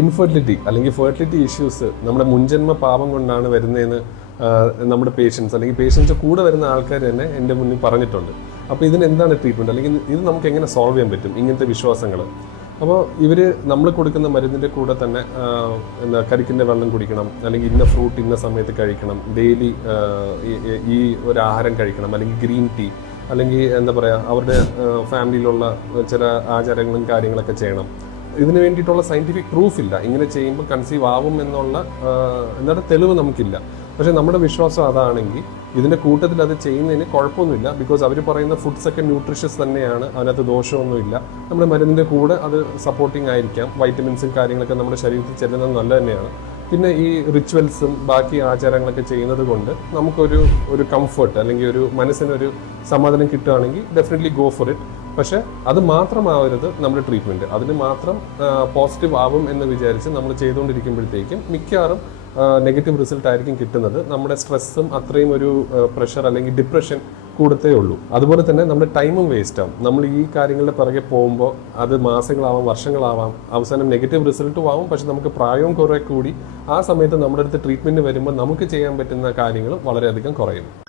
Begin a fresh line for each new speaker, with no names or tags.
Infertility അല്ലെങ്കിൽ fertility issues നമ്മുടെ മുൻജന്മ പാപം കൊണ്ടാണ് വരുന്നതെന്ന് നമ്മുടെ പേഷ്യൻസ് അല്ലെങ്കിൽ പേഷ്യൻസ് കൂടെ വരുന്ന ആൾക്കാർ തന്നെ എന്റെ മുന്നിൽ പറഞ്ഞിട്ടുണ്ട്. അപ്പോൾ ഇതിന് എന്താണ് ട്രീറ്റ്മെന്റ് അല്ലെങ്കിൽ ഇത് നമുക്ക് എങ്ങനെ സോൾവ് ചെയ്യാൻ പറ്റും? ഇങ്ങനത്തെ വിശ്വാസങ്ങൾ അപ്പോൾ ഇവർ നമ്മൾ കൊടുക്കുന്ന മരുന്നിന്റെ കൂടെ തന്നെ എന്താ കരിക്കിന്റെ വെള്ളം കുടിക്കണം അല്ലെങ്കിൽ ഇന്ന ഫ്രൂട്ട് ഇന്ന സമയത്ത് കഴിക്കണം ഡെയിലി ഈ ഒരു ആഹാരം കഴിക്കണം അല്ലെങ്കിൽ ഗ്രീൻ ടീ അല്ലെങ്കിൽ എന്താ പറയുക അവരുടെ ഫാമിലിയിലുള്ള ചില ആചാരങ്ങളും കാര്യങ്ങളൊക്കെ ചെയ്യണം. ഇതിന് വേണ്ടിയിട്ടുള്ള സയന്റിഫിക് പ്രൂഫ് ഇല്ല. ഇങ്ങനെ ചെയ്യുമ്പോൾ കൺസീവ് ആവും എന്നുള്ള എന്താ തെളിവ് നമുക്കില്ല. പക്ഷേ നമ്മുടെ വിശ്വാസം അതാണെങ്കിൽ ഇതിന്റെ കൂട്ടത്തിൽ അത് ചെയ്യുന്നതിന് കുഴപ്പമൊന്നുമില്ല. ബിക്കോസ് അവർ പറയുന്ന ഫുഡ്സ് ഒക്കെ ന്യൂട്രീഷ്യസ് തന്നെയാണ്. അതിനകത്ത് ദോഷമൊന്നുമില്ല. നമ്മുടെ മരുന്നിന്റെ കൂടെ അത് സപ്പോർട്ടിങ് ആയിരിക്കാം. വൈറ്റമിൻസും കാര്യങ്ങളൊക്കെ നമ്മുടെ ശരീരത്തിൽ ചെല്ലുന്നത് നല്ല തന്നെയാണ്. പിന്നെ ഈ റിച്വൽസും ബാക്കി ആചാരങ്ങളൊക്കെ ചെയ്യുന്നത് കൊണ്ട് നമുക്കൊരു ഒരു കംഫർട്ട് അല്ലെങ്കിൽ ഒരു മനസ്സിനൊരു സമാധാനം കിട്ടുകയാണെങ്കിൽ ഡെഫിനറ്റ്ലി ഗോ ഫോർ ഇറ്റ് പക്ഷേ അത് മാത്രമാവരുത് നമ്മുടെ ട്രീറ്റ്മെന്റ് അതിന് മാത്രം പോസിറ്റീവ് ആവും എന്ന് വിചാരിച്ച് നമ്മൾ ചെയ്തുകൊണ്ടിരിക്കുമ്പോഴത്തേക്കും മിക്കവാറും നെഗറ്റീവ് റിസൾട്ട് ആയിരിക്കും കിട്ടുന്നത്. നമ്മുടെ സ്ട്രെസ്സും അത്രയും ഒരു പ്രഷർ അല്ലെങ്കിൽ ഡിപ്രഷൻ കൂടത്തേ ഉള്ളൂ. അതുപോലെ തന്നെ നമ്മുടെ ടൈമും വേസ്റ്റ് ആവും. നമ്മൾ ഈ കാര്യങ്ങളുടെ പിറകെ പോകുമ്പോൾ അത് മാസങ്ങളാവാം വർഷങ്ങളാവാം അവസാനം നെഗറ്റീവ് റിസൾട്ടും ആവും. പക്ഷെ നമുക്ക് പ്രായവും കുറെ കൂടി ആ സമയത്ത് നമ്മുടെ അടുത്ത് ട്രീറ്റ്മെന്റ് വരുമ്പോൾ നമുക്ക് ചെയ്യാൻ പറ്റുന്ന കാര്യങ്ങൾ വളരെയധികം കുറയും.